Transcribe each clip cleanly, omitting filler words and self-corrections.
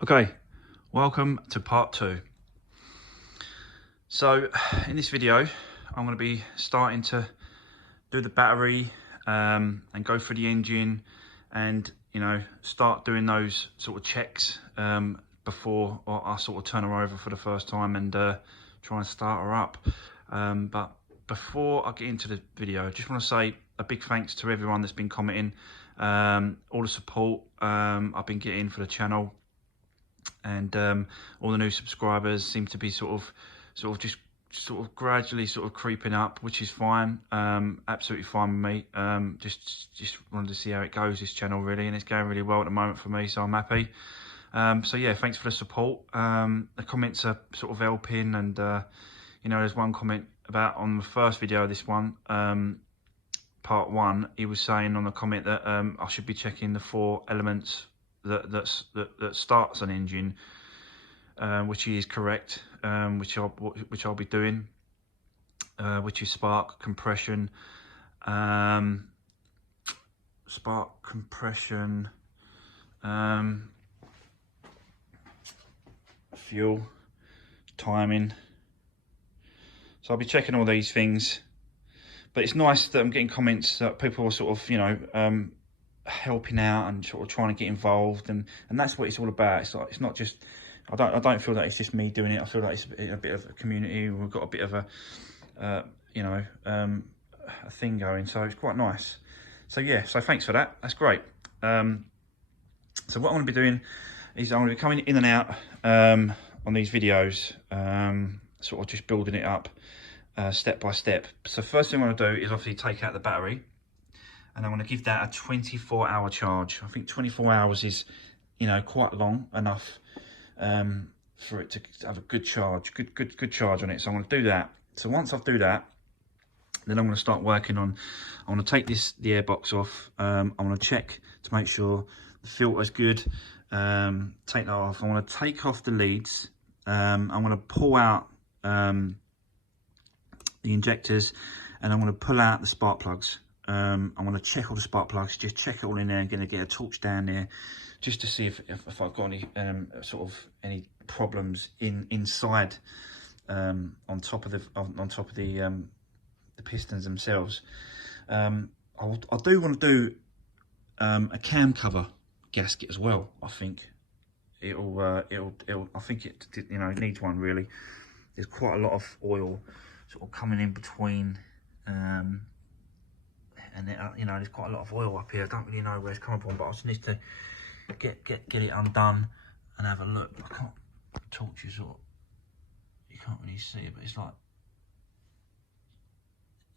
Okay, welcome to part 2. So in this video I'm going to be starting to do the battery and go through the engine and start doing those sort of checks before I sort of turn her over for the first time and try and start her up. But before I get into the video, I just want to say a big thanks to everyone that's been commenting, all the support I've been getting for the channel. And all the new subscribers seem to be sort of gradually creeping up, which is fine. Absolutely fine with me. Just wanted to see how it goes, this channel, really, and it's going really well at the moment for me, so I'm happy. So yeah, thanks for the support. The comments are sort of helping, and there's one comment about on the first video of this one, part 1. He was saying on the comment that I should be checking the 4 elements that starts an engine, which is correct, which I'll be doing, which is spark, compression, fuel, timing. So I'll be checking all these things. But it's nice that I'm getting comments that people are sort of helping out and sort of trying to get involved, and that's what it's all about. It's not just, I don't feel that it's just me doing it. I feel like it's a bit of a community. We've got a bit of a a thing going, so it's quite nice. So yeah, so thanks for that. That's great. So what I'm going to be doing is I'm going to be coming in and out on these videos, sort of just building it up step by step. So first thing I want to do is obviously take out the battery, and I want to give that a 24-hour charge. I think 24 hours is, quite long enough for it to have a good charge, good charge on it. So I'm going to do that. So once I do that, then I'm going to start working on, I want to take the airbox off. I want to check to make sure the filter's good. Take that off. I want to take off the leads. I'm going to pull out the injectors, and I'm going to pull out the spark plugs. I'm going to check all the spark plugs, just check it all in there. I'm going to get a torch down there just to see if I've got any any problems inside on top of the pistons themselves. I do want to do a cam cover gasket as well. I think I think it needs one, really. There's quite a lot of oil sort of coming in between, and there's quite a lot of oil up here. I don't really know where it's coming from, but I just need to get it undone and have a look. I can't torch you, sort of, you can't really see it, but it's like,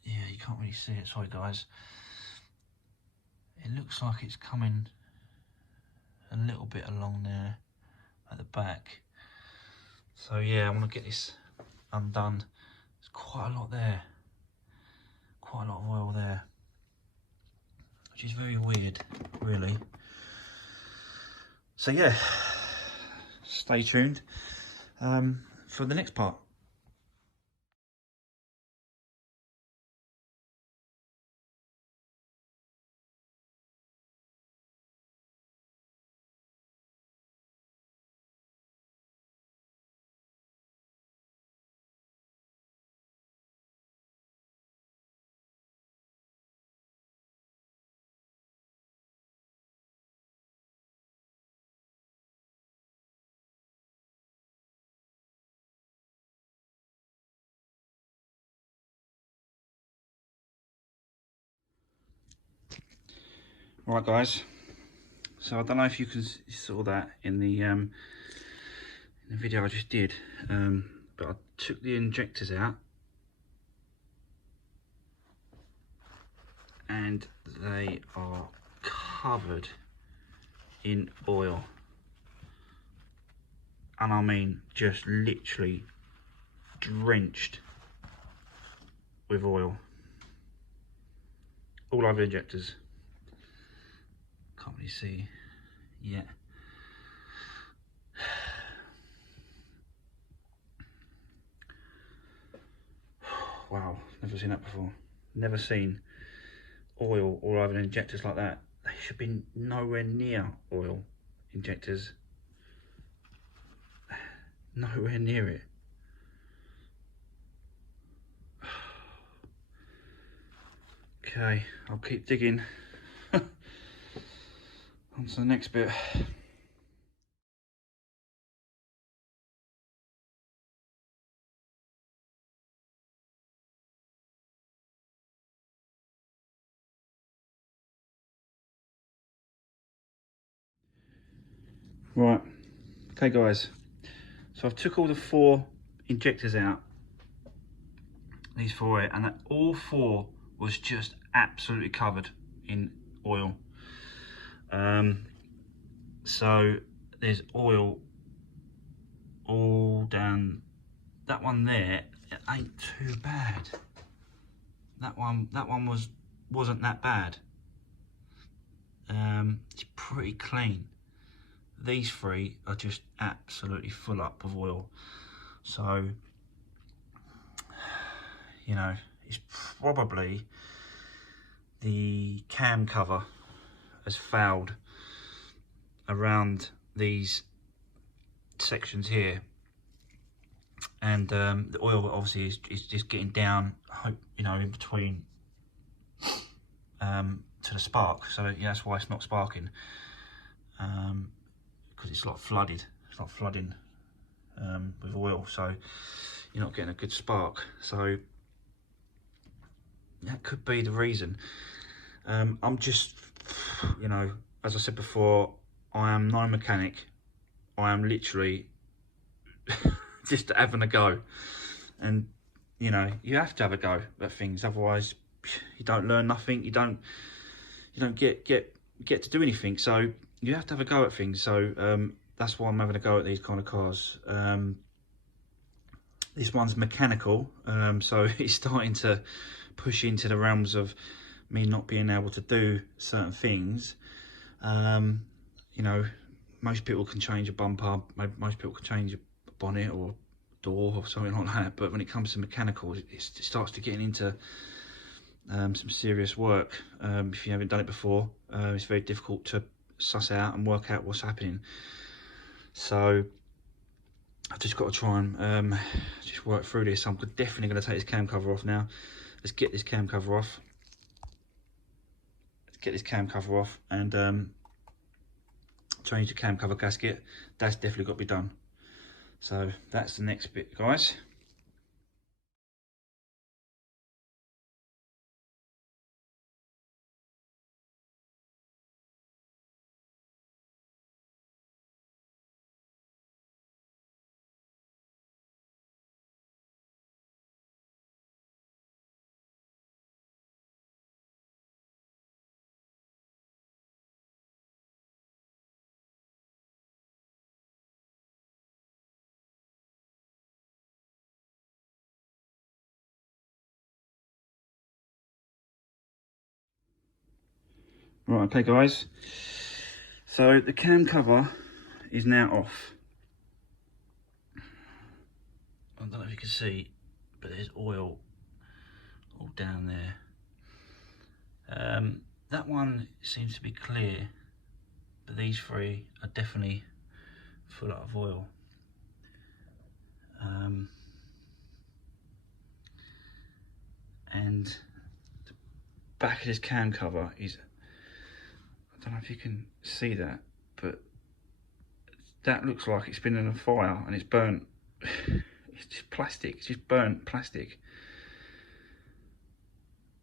yeah, you can't really see it. Sorry guys. It looks like it's coming a little bit along there at the back. So yeah, I want to get this undone. There's quite a lot there, quite a lot of oil there, which is very weird, really. So yeah, stay tuned for the next part. Right guys, so I don't know if you saw that in the video I just did, but I took the injectors out and they are covered in oil, and I mean just literally drenched with oil all over the injectors. Can't really see yet. Wow, never seen that before. Never seen oil all over the injectors like that. They should be nowhere near oil injectors. Nowhere near it. Okay, I'll keep digging. On to the next bit. Right, okay guys, so I've took all the 4 injectors out, these 4 here, and all 4 was just absolutely covered in oil. So there's oil all down. That one there, it ain't too bad. That one wasn't that bad. It's pretty clean. These 3 are just absolutely full up of oil. So, you know, it's probably the cam cover has fouled around these sections here, and the oil obviously is just getting down, you know, in between to the spark. So yeah, that's why it's not sparking, because it's like flooded. It's not flooding with oil, so you're not getting a good spark. So that could be the reason. I'm just, you know, as I said before, I am no mechanic. I am literally just having a go, and you know, you have to have a go at things, otherwise you don't learn nothing. You don't get to do anything. So you have to have a go at things. So that's why I'm having a go at these kind of cars. This one's mechanical, so it's starting to push into the realms of me not being able to do certain things. You know, most people can change a bumper, most people can change a bonnet or door or something like that, but when it comes to mechanical, it starts to getting into some serious work. If you haven't done it before, it's very difficult to suss out and work out what's happening. So I've just got to try and just work through this. I'm definitely going to take this cam cover off now. Let's get this cam cover off. Let's get this cam cover off and change the cam cover gasket. That's definitely got to be done. So that's the next bit, guys. Right, okay guys, so the cam cover is now off. I don't know if you can see, but there's oil all down there. That one seems to be clear, but these 3 are definitely full of oil. And the back of this cam cover is, I don't know if you can see that, but that looks like it's been in a fire and it's burnt. It's just plastic, it's just burnt plastic.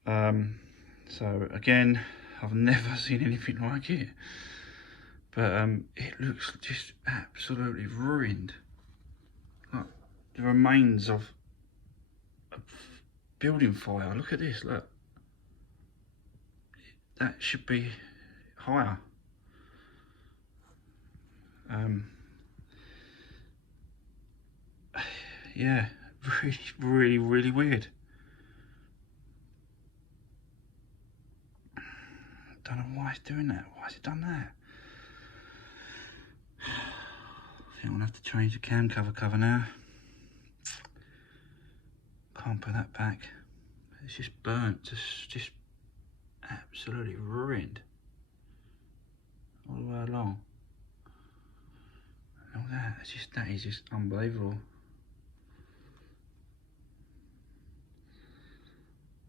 So again, I've never seen anything like it, but it looks just absolutely ruined. Like the remains of a building fire. Look at this, look. That should be higher. Yeah, really weird. Don't know why it's doing that. Why has it done that? I think I'm gonna have to change the cam cover now. Can't put that back. It's just burnt, just absolutely ruined all the way along. Look at that. that is just unbelievable.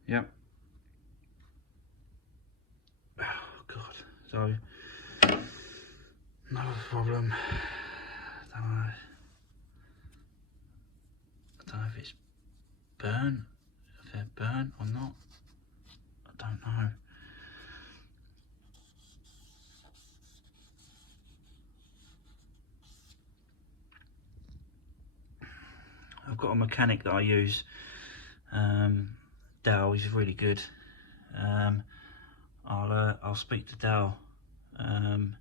Yep. Oh God. So no problem. I don't know if it's burnt, if they're burnt or not. I don't know. I've got a mechanic that I use. Dale, he's really good. I'll speak to Dale and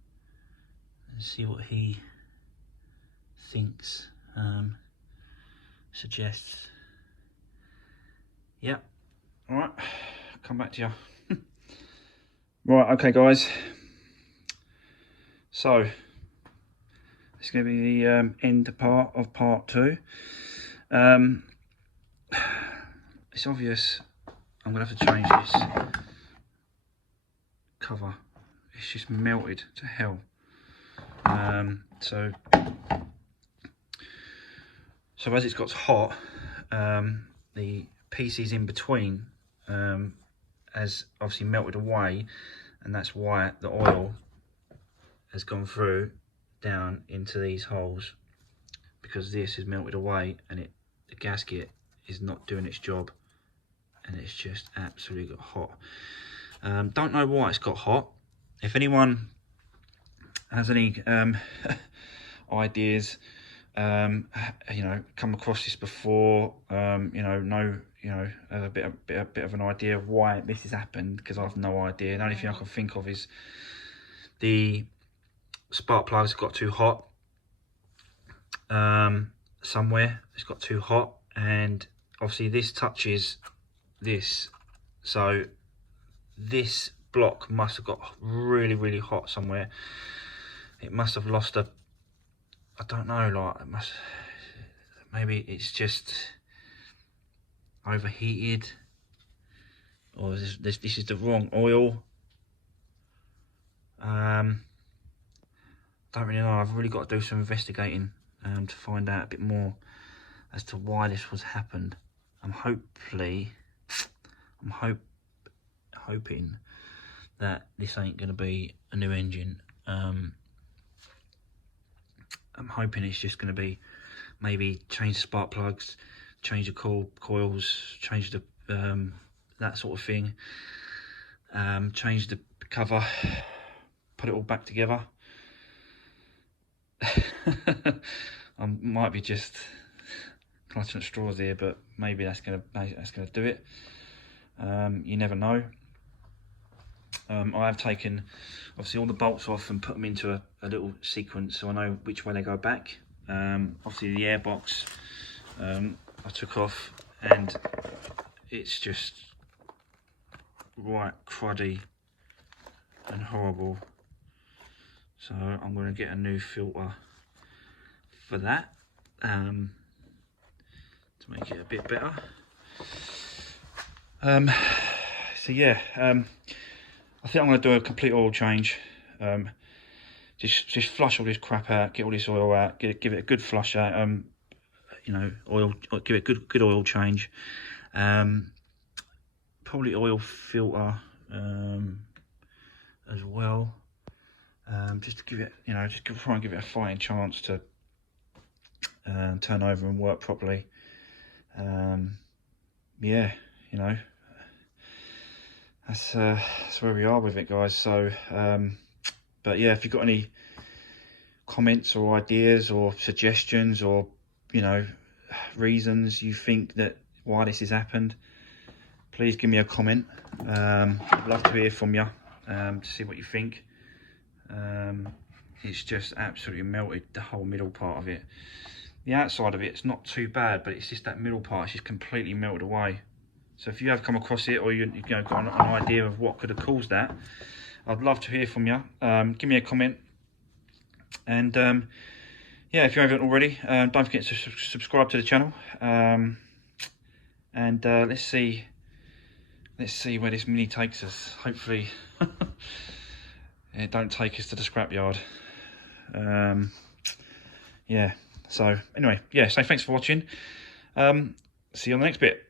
see what he thinks, suggests. Yep. All right, come back to you. Right, okay, guys. So it's going to be the end part of part 2. It's obvious I'm going to have to change this cover. It's just melted to hell. So as it's got hot, the pieces in between has obviously melted away, and that's why the oil has gone through down into these holes, because this has melted away and the gasket is not doing its job, and it's just absolutely got hot. Don't know why it's got hot. If anyone has any ideas, you know, come across this before, you know, a bit of an idea of why this has happened, because I've no idea. The only thing I can think of is the spark plugs got too hot. Somewhere it's got too hot, and obviously this touches this, so this block must have got really hot somewhere. It must have lost I don't know, like, maybe it's just overheated, or this is the wrong oil. Don't really know. I've really got to do some investigating to find out a bit more as to why this was happened. I'm hoping that this ain't going to be a new engine. I'm hoping it's just going to be maybe change the spark plugs, change the coils, change the that sort of thing, change the cover, put it all back together. I might be just clutching at straws here, but maybe that's gonna do it. You never know. I have taken obviously all the bolts off and put them into a little sequence, so I know which way they go back. Obviously the airbox I took off, and it's just right cruddy and horrible, so I'm going to get a new filter for that to make it a bit better. So yeah, I think I'm going to do a complete oil change. Just flush all this crap out, get all this oil out, give it a good flush out. You know, give it a good oil change. Probably oil filter as well. Just to give it, you know, try and give it a fighting chance to turn over and work properly. Yeah, you know, that's where we are with it, guys. So, but yeah, if you've got any comments or ideas or suggestions, or, you know, reasons you think that why this has happened, please give me a comment. I'd love to hear from you, to see what you think. It's just absolutely melted, the whole middle part of it. The outside of it's not too bad, but it's just that middle part, it's just completely melted away. So if you have come across it, or you know, got an idea of what could have caused that, I'd love to hear from you. Give me a comment, and yeah, if you haven't already, don't forget to subscribe to the channel. And let's see where this mini takes us. Hopefully it don't take us to the scrapyard. yeah. So anyway, yeah, so thanks for watching. See you on the next bit.